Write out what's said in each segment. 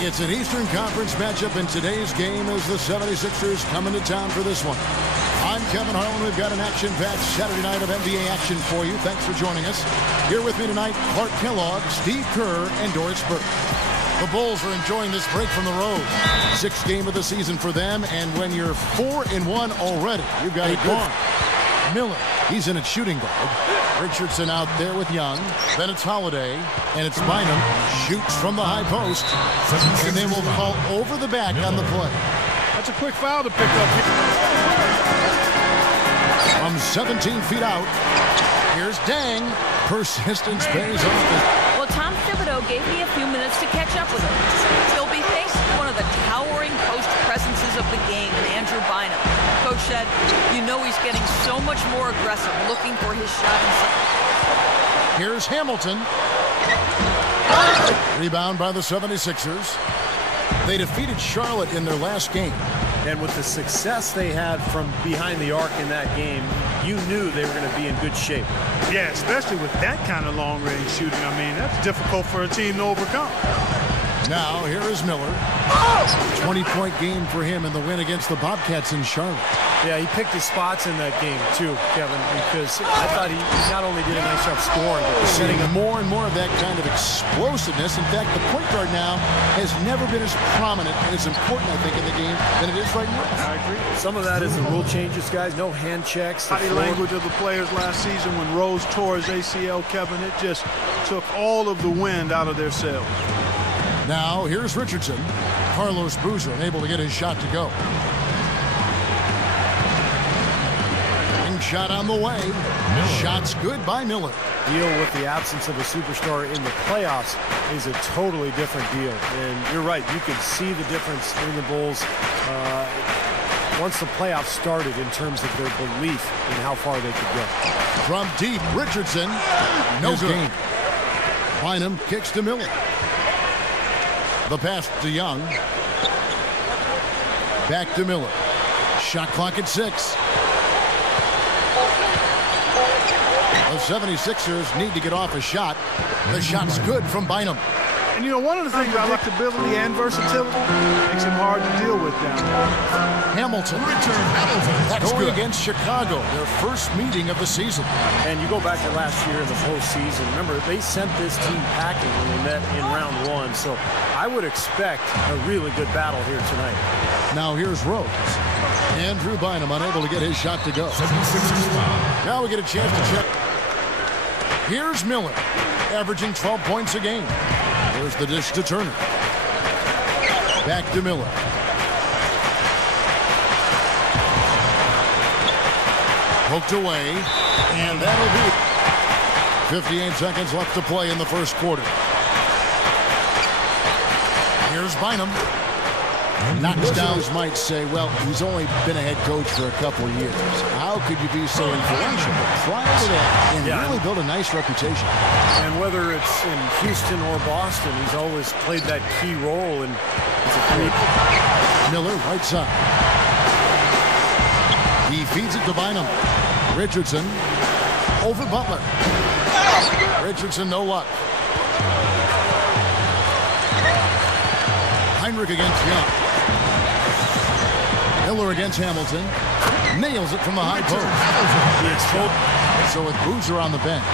It's an Eastern Conference matchup, and today's game is the 76ers coming to town for this one. I'm Kevin Harlan. We've got an action-packed Saturday night of NBA action for you. Thanks for joining us. Here with me tonight, Clark Kellogg, Steve Kerr, and Doris Burke. The Bulls are enjoying this break from the road. Sixth game of the season for them, and when you're 4-1 already, you've got it going. Miller, he's in at shooting guard. Richardson out there with Young. Then it's Holiday, and it's Bynum. Shoots from the high post, and they will call over the back on the play. That's a quick foul to pick up. From 17 feet out, here's Dang. Persistence pays off. Well, Tom Thibodeau gave me a few minutes to catch up with him. He'll be facing one of the towering post presences of the game, Andrew Bynum. Coach said, you know he's getting so much more aggressive, looking for his shot inside. Here's Hamilton. Rebound by the 76ers. They defeated Charlotte in their last game. And with the success they had from behind the arc in that game, you knew they were going to be in good shape. Yeah, especially with that kind of long-range shooting. I mean, that's difficult for a team to overcome. Now, here is Miller. 20-point game for him in the win against the Bobcats in Charlotte. Yeah, he picked his spots in that game, too, Kevin, because I thought he not only did a nice job scoring, but setting more and more of that kind of explosiveness. In fact, the point guard now has never been as prominent and as important, I think, in the game than it is right now. I agree. Some of that is the rule changes, guys. No hand checks. Body language of the players last season when Rose tore his ACL, Kevin, it just took all of the wind out of their sails. Now, here's Richardson. Carlos Boozer unable to get his shot to go. Shot on the way. Shots good by Miller. Deal with the absence of a superstar in the playoffs is a totally different deal. And you're right, you could see the difference in the Bulls once the playoffs started in terms of their belief in how far they could go. From deep, Richardson. No good. Bynum kicks to Miller. The pass to Young. Back to Miller. Shot clock at 6. The 76ers need to get off a shot. The shot's good from Bynum. And, you know, one of the things I like, ability and versatility, makes him hard to deal with down there. Hamilton. That's going against Chicago, their first meeting of the season. And you go back to last year in the postseason. Remember, they sent this team packing when they met in round 1. So I would expect a really good battle here tonight. Now here's Rose. Andrew Bynum unable to get his shot to go. Now we get a chance to check. Here's Miller, averaging 12 points a game. There's the dish to Turner. Back to Miller. Poked away, and that'll be 58 seconds left to play in the first quarter. Here's Bynum. Knockdowns might say, well, he's only been a head coach for a couple of years. How could you be so influential? But prior to that, and really build a nice reputation. And whether it's in Houston or Boston, he's always played that key role. And it's a great Miller, right side. He feeds it to Bynum. Richardson over Butler. Richardson, no luck. Heinrich against Young. Miller against Hamilton. Nails it from the high post. So with Boozer on the bench,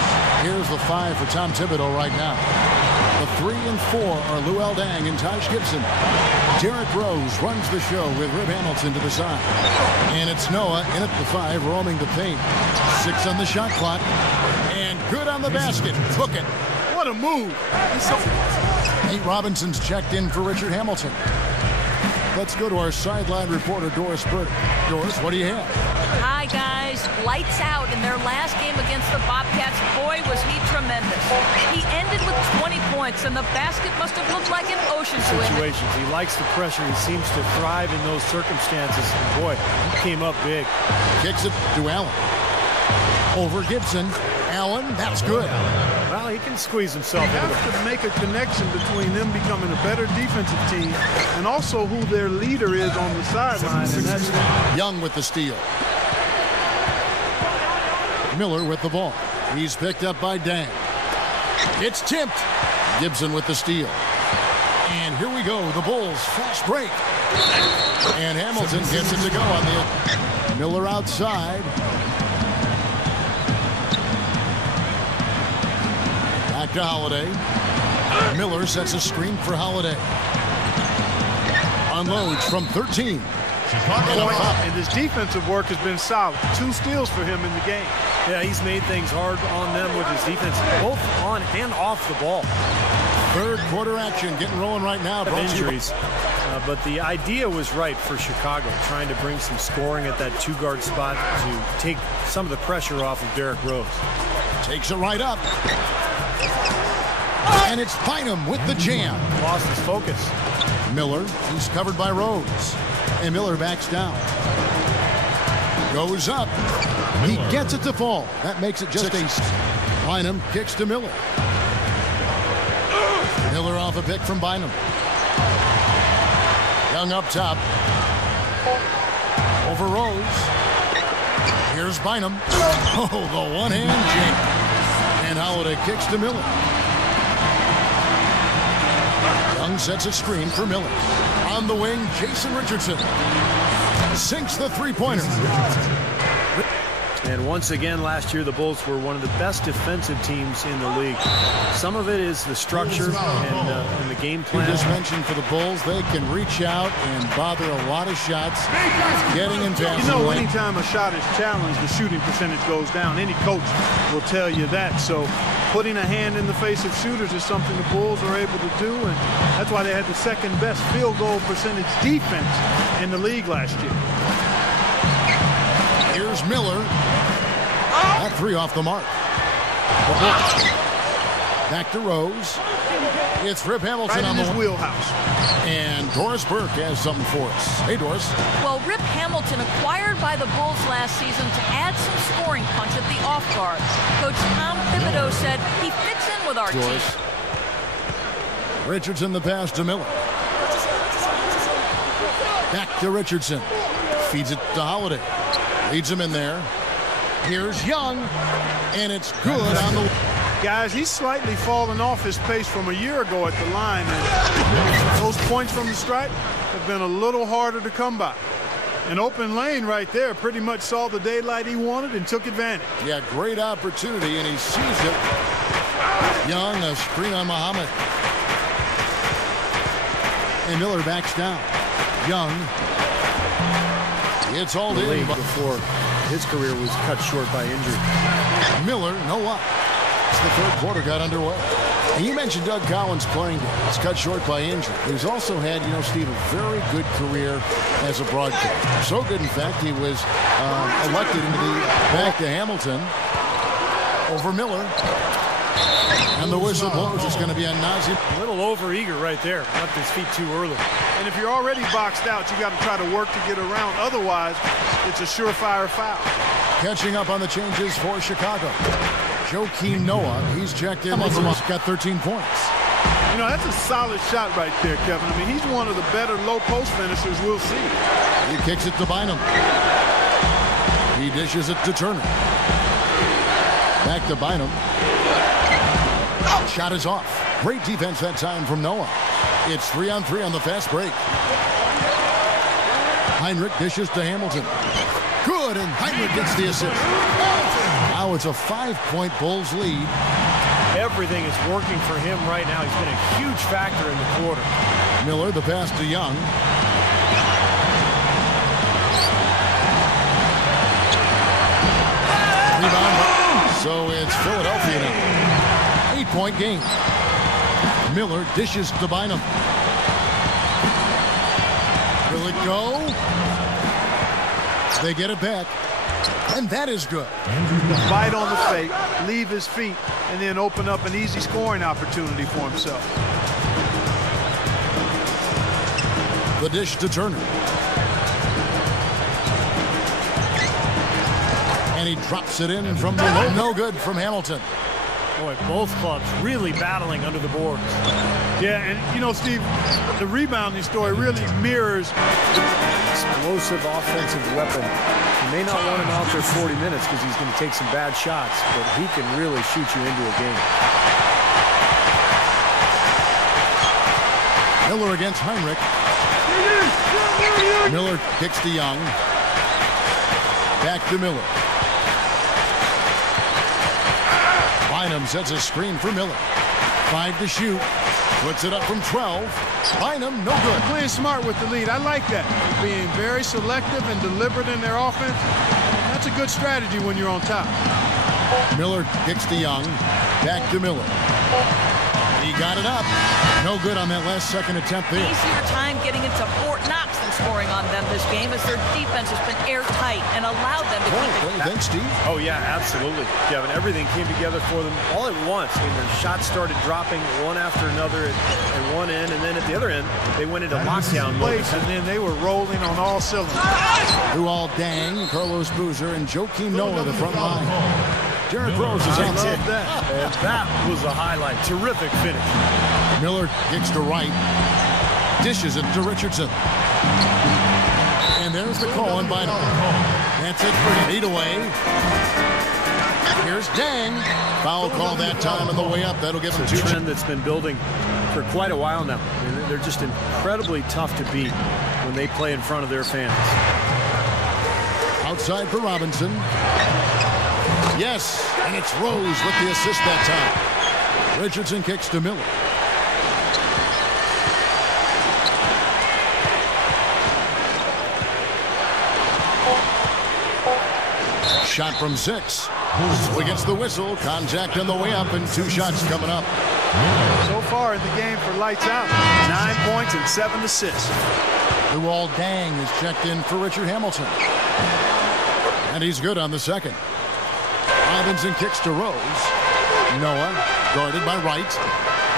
here's the 5 for Tom Thibodeau right now. The 3 and 4 are Luol Deng and Taj Gibson. Derrick Rose runs the show with Rip Hamilton to the side. And it's Noah in at the 5, roaming the paint. 6 on the shot clock. And good on the basket. Took it. What a move. Nate Robinson's checked in for Richard Hamilton. Let's go to our sideline reporter, Doris Burke. Doris, what do you have? Hi, guys. Lights out in their last game against the Bobcats. Boy, was he tremendous. He ended with 20 points, and the basket must have looked like an ocean to him. Situations. He likes the pressure. He seems to thrive in those circumstances. And boy, he came up big. Kicks it to Allen. Over Gibson. Allen, that's good. Well, he can squeeze himself. He has to make a connection between them becoming a better defensive team and also who their leader is on the sideline. And that's Young with the steal. Miller with the ball. He's picked up by Dang. It's tipped. Gibson with the steal. And here we go. The Bulls fast break. And Hamilton gets it to go on the Miller outside. Back to Holiday. Miller sets a screen for Holiday. Unloads from 13. And his defensive work has been solid. 2 steals for him in the game. Yeah, he's made things hard on them with his defense, both on and off the ball. Third quarter action getting rolling right now. Injuries. But the idea was right for Chicago, trying to bring some scoring at that 2-guard spot to take some of the pressure off of Derrick Rose. Takes it right up. And it's Bynum with the jam. Lost his focus. Miller, he's covered by Rose. And Miller backs down. Goes up. He gets it to fall. That makes it just a... Bynum kicks to Miller. Miller off a pick from Bynum. Young up top. Over Rose. Here's Bynum. Oh, the one-hand jam. And Holiday kicks to Miller. Young sets a screen for Miller. On the wing, Jason Richardson sinks the three-pointer. And once again, last year, the Bulls were one of the best defensive teams in the league. Some of it is the structure and the game plan. You just mentioned for the Bulls, they can reach out and bother a lot of shots, getting in passing. You know, anytime a shot is challenged, the shooting percentage goes down. Any coach will tell you that. So putting a hand in the face of shooters is something the Bulls are able to do, and that's why they had the second best field goal percentage defense in the league last year. Here's Miller. That 3 off the mark. Back to Rose. It's Rip Hamilton right on in the his wheelhouse. And Doris Burke has something for us. Hey, Doris. Well, Rip Hamilton acquired by the Bulls last season to add some scoring punch at the off guard. Coach Tom Thibodeau said he fits in with our team. Richardson the pass to Miller. Back to Richardson. Feeds it to Holiday. Leads him in there. Here's Young, and it's good on the... Guys, he's slightly fallen off his pace from a year ago at the line, and those points from the stripe have been a little harder to come by. An open lane right there, pretty much saw the daylight he wanted and took advantage. Yeah, great opportunity, and he sees it. Young, a screen on Muhammad. And Miller backs down. Young. It's all in before his career was cut short by injury. Miller, no up. The third quarter got underway. And you mentioned Doug Collins playing it's cut short by injury. He's also had, you know, Steve, a very good career as a broadcaster. So good, in fact, he was elected into the back to Hamilton over Miller. And the whistle blows. It's going to be on Nazim. A little overeager right there. Left his feet too early. And if you're already boxed out, you got to try to work to get around. Otherwise, it's a surefire foul. Catching up on the changes for Chicago. Joakim Noah, he's checked in. He's got 13 points. You know, that's a solid shot right there, Kevin. I mean, he's one of the better low-post finishers we'll see. He kicks it to Bynum. He dishes it to Turner. Back to Bynum. Shot is off. Great defense that time from Noah. It's 3-on-3 on the fast break. Heinrich dishes to Hamilton. Good, and Heinrich gets the assist. Now it's a 5-point Bulls lead. Everything is working for him right now. He's been a huge factor in the quarter. Miller, the pass to Young. Rebound. So it's Philadelphia now. 8-point game. Miller dishes to Bynum. Will it go? They get it back. And that is good. Bite on the fake, leave his feet, and then open up an easy scoring opportunity for himself. The dish to Turner. And he drops it in from the low. No good from Hamilton. Boy, both clubs really battling under the boards. Yeah, and you know, Steve, the rebounding story really mirrors explosive offensive weapon. You may not want him out there 40 minutes because he's going to take some bad shots, but he can really shoot you into a game. Miller against Heinrich. Miller kicks to Young. Back to Miller. Bynum sets a screen for Miller. 5 to shoot. Puts it up from 12. Bynum, no good. Playing smart with the lead. I like that. Being very selective and deliberate in their offense. That's a good strategy when you're on top. Miller kicks to Young. Back to Miller. He got it up. No good on that last second attempt there. Easier time getting into Fort Knox than scoring on them this game, as their defense has been airtight and allowed them to keep it. What do you think, Steve? Oh, yeah, absolutely, Kevin. Everything came together for them all at once. I mean, their shots started dropping one after another at one end, and then at the other end, they went into lockdown mode. And then they were rolling on all cylinders. Luol Deng, Carlos Boozer, and Joakim Noah, the front line. Derrick Rose is on that. And that was a highlight. Terrific finish. Miller kicks to right. Dishes it to Richardson. And there's the call on Bynum. That's it for 8 away. Here's Deng. Foul call that time on the way up. That'll give him 2. It's a trend that's been building for quite a while now. I mean, they're just incredibly tough to beat when they play in front of their fans. Outside for Robinson. Yes, and it's Rose with the assist that time. Richardson kicks to Miller. Shot from 6. So against the whistle, contact on the way up, and 2 shots coming up. So far in the game for lights out, 9 points and 7 assists. Luol Deng is checked in for Richard Hamilton. And he's good on the second. Robinson kicks to Rose. Noah guarded by Wright.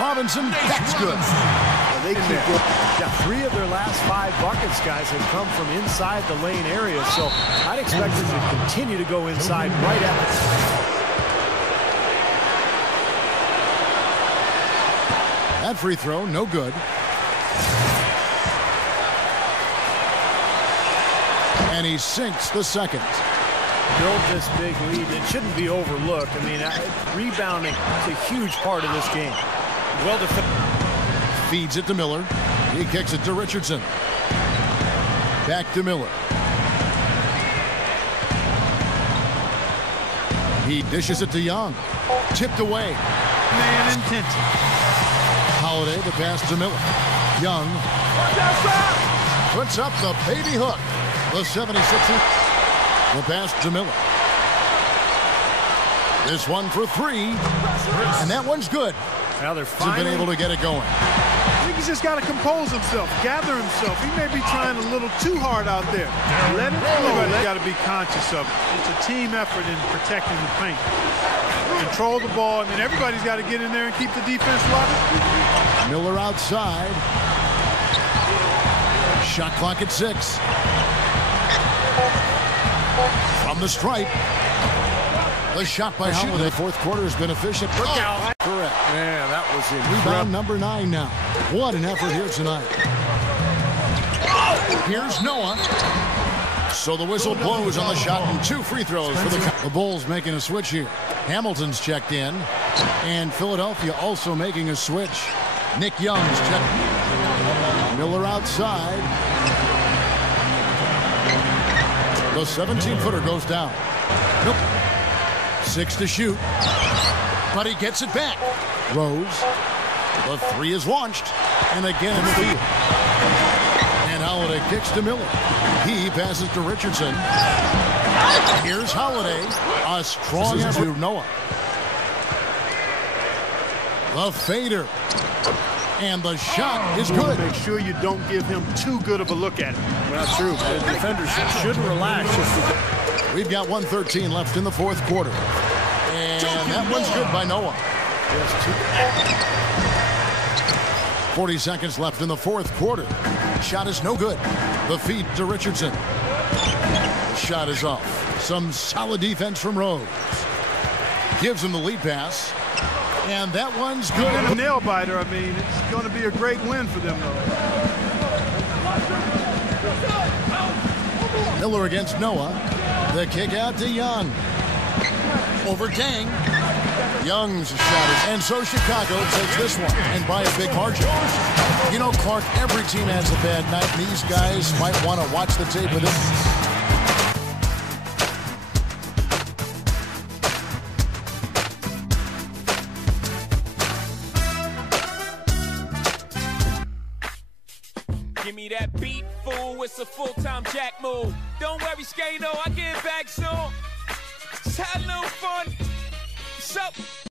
Robinson, that's good. They keep going. Yeah, 3 of their last 5 buckets, guys, have come from inside the lane area. So I'd expect them to continue to go inside right at it. That free throw, no good. And he sinks the second. Build this big lead. It shouldn't be overlooked. I mean, rebounding is a huge part of this game. Well defended. Feeds it to Miller. He kicks it to Richardson. Back to Miller. He dishes it to Young. Tipped away. Man intention. Holiday, the pass to Miller. Young puts up the baby hook. The 76ers. The pass to Miller. This one for 3. And that one's good. Now they're finally been able to get it going. I think he's just got to compose himself, gather himself. He may be trying a little too hard out there. Let it flow. Everybody's got to be conscious of it. It's a team effort in protecting the paint. Control the ball. I mean, everybody's got to get in there and keep the defense locked. Miller outside. Shot clock at 6. From the stripe. The shot by Holiday. Fourth quarter has been efficient. Look out. Correct. Man, that was incredible. Rebound number 9 now. What an effort here tonight. Here's Noah. So the whistle blows on the shot and 2 free throws for the Bulls making a switch here. Hamilton's checked in. And Philadelphia also making a switch. Nick Young's checked. Miller outside. The 17-footer goes down. Nope. 6 to shoot. But he gets it back. Rose. The 3 is launched. And again in the field. And Holiday kicks to Miller. He passes to Richardson. Here's Holiday. A strong effort to Noah. The fader. And the shot is good. Make sure you don't give him too good of a look at it. Well, true. The defenders shouldn't relax. We've got 1:13 left in the fourth quarter. And that one's good by Noah. 40 seconds left in the fourth quarter. Shot is no good. The feed to Richardson. Shot is off. Some solid defense from Rose. Gives him the lead pass. And that one's good. And a nail biter. I mean, it's going to be a great win for them, though. Miller against Noah. The kick out to Young. Over Deng. Young's shot is, and so Chicago takes this one, and by a big margin. You know, Clark, every team has a bad night, and these guys might want to watch the tape of this. Give me that beat, fool. It's a full-time jack move. Don't worry, Skano, I get back soon. Just had a little fun. What's up?